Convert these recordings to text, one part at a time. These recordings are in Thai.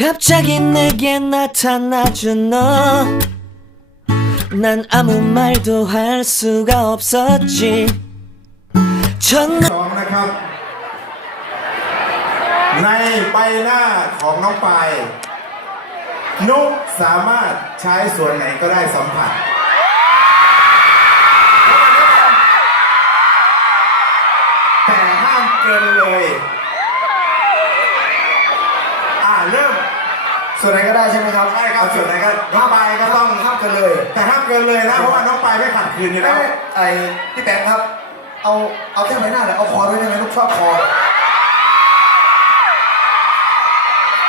갑자기 내게 나타나준 너. 난 아무 말도 할 수가 없었지. 첫날 สองนะครับ ในใบหน้าของน้องปายนุกสามารถใช้ส่วนไหนก็ได้สัมผัส แต่ห้ามเกินเลย ส่วนไหนก็ได้ใช่ไหมครับใช่ครับส่วนไหนก็น้องปายก็ต้องห้ามกันเลย แต่ห้ามเกินเลยนะเพราะว่าน้องปายไม่ขัดขืนอยู่แล้วไอ้ไอ้พี่แตงครับ เอาเอาแค่ใบหน้าเลยเอาคอด้วยได้ไหมลูกชอบคอ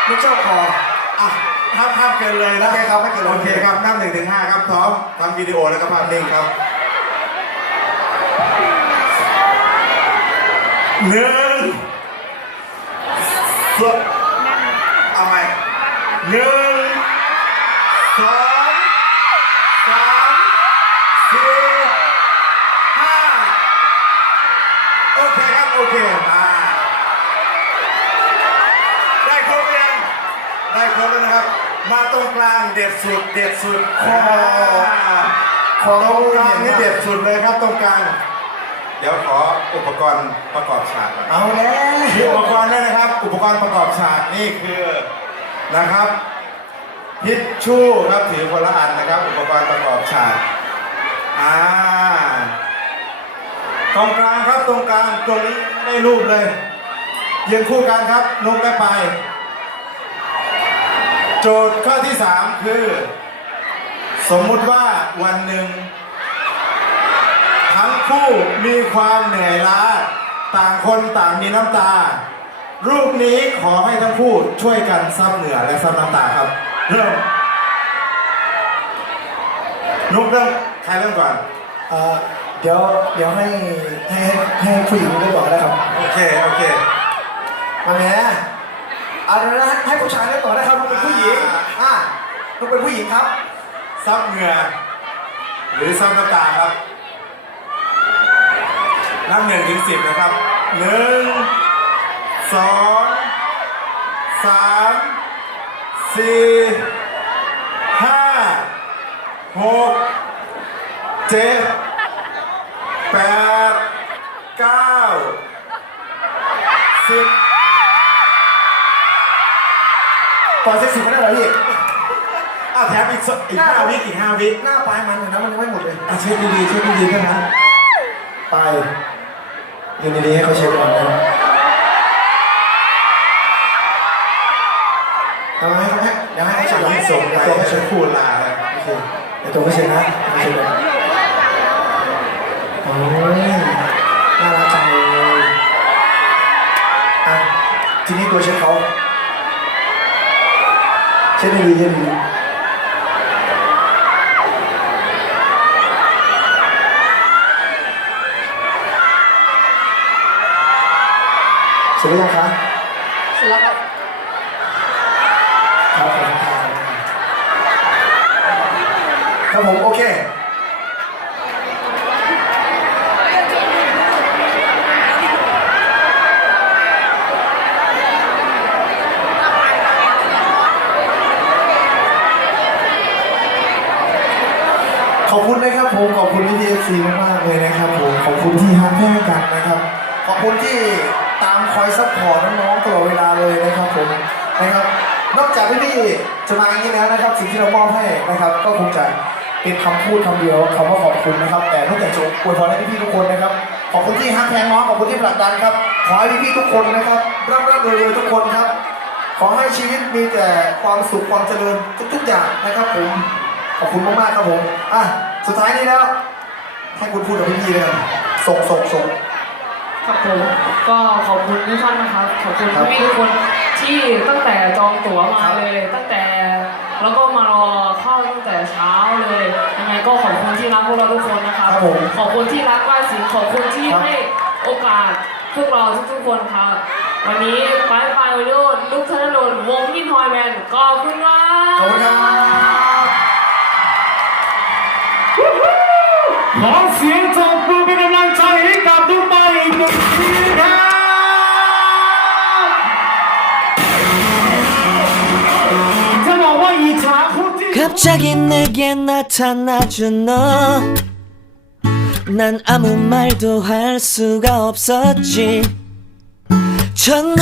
ลูกชอบคออะห้ามห้ามเกินเลยนะโอเคครับไม่เกินเลยโอเคครับนับหนึ่งถึงห้าครับพร้อมทำวิดีโอแล้วก็ภาพนิ่งครับหนึ่งสองเอาใหม่ หนึ่งสองสามสี่ห้าโอเคครับ โอเคมาได้ครบหรือยังได้ครบแล้วนะครับ มาตรงกลางเด็ดสุด เด็ดสุดคอคอตรงกลางนี่เด็ดสุดเลยครับตรงกลาง เดี๋ยวขออุปกรณ์ประกอบฉากก่อนเอาแล้วมีอุปกรณ์ด้วยนะครับ อุปกรณ์ประกอบฉากนี่คือ นะครับทิชชู่ครับถือคนละอันนะครับ อุปกรณ์ประกอบฉากอ่าตรงกลางครับตรงกลางตรงนี้ได้รูปเลยยืนคู่กันครับนกและไป โจทย์ข้อที่สามคือ สมมุติว่าวันหนึ่ง ทั้งคู่มีความเหนื่อยล้า ต่างคนต่างมีน้ำตา รูปนี้ขอให้ทั้งคู่ช่วยกันซับเหงื่อและซับน้ำตาครับ เริ่มนุกเริ่มใครเริ่มก่อนเอ่อเดี๋ยวเดี๋ยวให้ให้ให้ให้ผู้หญิงได้บอกนะครับ โอเค โอเคมาแหมเอาเดี๋ยวนะให้ผู้ชายได้ต่อนะครับลูกเป็นผู้หญิงอะลูกเป็นผู้หญิงครับ ซับเหงื่อหรือซับน้ำตาครับนับหนึ่งถึงสิบนะครับหนึ่ง สองสามสี่ห้าหกเจ็ดแปดเก้าสิบต่อเซ็กซี่ไม่ได้เหรอพี่อะแถมอีกสอีกห้าวิอีกห้าวิหน้าปลายมันเห็นนะมันยังไม่หมดเลยอะเช็คดีๆเช็คดีๆแค่นั้นไปยืนดีๆให้เขาเช็คก่อนนะ ส่งไปเดี๋ยวตัวเขาเช็คคูลาเลยโอเคตัวเขาเช็คนะเดี๋ยวเคโอ้ยน่ารักจังเลยอะทีนี้ตัวเช็คเขาเช็คดีๆเช็คดีเสร็จหรือยังคะเสร็จแล้วครับครับผม ครับผมโอเคขอบคุณนะครับผมขอบคุณพี่เอฟซีมากๆเลยนะครับผมขอบคุณที่ฮักแท้กันนะครับ ขอบคุณที่ตามคอยซัพพอร์ตน้องๆตลอดเวลาเลยนะครับผมนะครับ นอกจากพี่ๆจะมาอย่างนี้แล้วนะครับ สิ่งที่เรามอบให้นะครับ ก็คงจะ เป็นคำพูดคำเดียวคำว่าขอบคุณนะครับ แต่นอกจากจะอวยพรให้พี่ๆทุกคนนะครับ ขอบคุณที่ฮักแพงน้องขอบคุณที่ผลักดันครับ ขอให้พี่ๆทุกคนนะครับร่ำร่ำรวยๆทุกคนครับ ขอให้ชีวิตมีแต่ความสุขความเจริญทุกๆอย่างนะครับผมขอบคุณมากๆครับผมอะสุดท้ายนี้แล้วให้คุณพูดกับพี่ๆเลยครับส่งส่งส่งครับผมก็ขอบคุณทุกท่านนะครับ ขอบคุณครับพี่ๆทุกคนที่ตั้งแต่จองตั๋วมาเลย ตั้งแต่แล้วก็มารอเข้าตั้งแต่เช้า เลยยังไงก็ขอบคุณที่รักพวกเราทุกคนนะครับครับผม ขอบคุณที่รักบ้านสิงห์ขอบคุณที่ครับให้โอกาสพวกเราทุกๆคนครับ วันนี้ไปไปวิดีโอลุกธนดลวงที่ทอยแมนขอบคุณมาก ขอบคุณครับขอเสียงตบ 갑자기 내게 나타나준 너. 난 아무 말도 할 수가 없었지. 첫눈